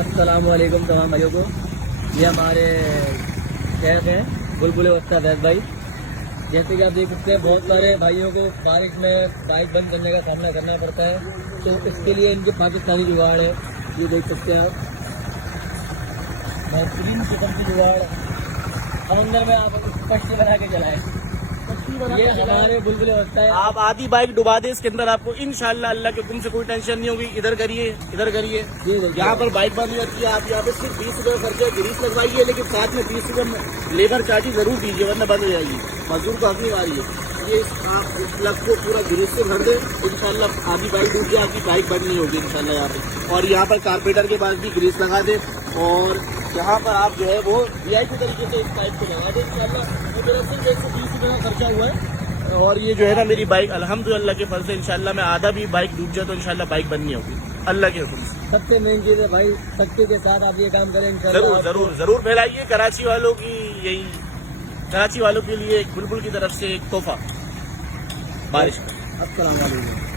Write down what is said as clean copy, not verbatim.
السلام علیکم تمام بھائیوں کو. یہ ہمارے شیخ ہیں بلبل وسطی فیض بھائی. جیسے کہ آپ دیکھ سکتے ہیں بہت سارے بھائیوں کو بارش میں بائک بند کرنے کا سامنا کرنا پڑتا ہے, تو اس کے لیے ان کے پاکستانی جگاڑ ہے. یہ دیکھ سکتے ہیں آپ بہترین قسم کی جگاڑ سمندر میں آپ کشتی بنا کے چلائیں. یہ ہمارے بلبل وسطی ہے. آپ آدھی بائک ڈبا دیں اس کے اندر, آپ کو انشاءاللہ اللہ کے حکم سے کوئی ٹینشن نہیں ہوگی. ادھر کریے ادھر کریے, یہاں پر بائک بند ہوتی ہے. آپ یہاں پہ صرف 20 روپے خرچے گریس لگوائیے, لیکن ساتھ میں 20 روپے لیبر چارجز ضرور دیجیے ورنہ بند ہو جائے گی. مزدور کو اگلی باری ہے یہ, آپ اس پلگ کو پورا گریس سے بھر دیں انشاءاللہ آدھی بائک ڈوب جائے, آپ کی بائک بند نہیں ہوگی انشاءاللہ یہاں پہ. اور یہاں پر کارپیٹر کے پاس بھی گریس لگا دیں, اور یہاں پر آپ جو ہے وہ وی آئی پی طریقے سے اس پائپ کو لگا دیں انشاءاللہ. وہ میرا صرف 120 روپے کا خرچہ ہوا ہے. اور یہ جو ہے نا میری بائک الحمدللہ کے فضل سے انشاءاللہ میں آدھا بھی بائک ڈوب جائے تو انشاءاللہ بائک بند نہیں ہوگی اللہ کے حکم سے. سب سے مین چیز ہے بھائی, سختی کے ساتھ آپ یہ کام کریں انشاءاللہ. ضرور ضرور ضرور پھیلائیے. کراچی والوں کی یہی, کراچی والوں کے لیے ایک بلبل کی طرف سے ایک تحفہ بارش کا. السلام علیکم.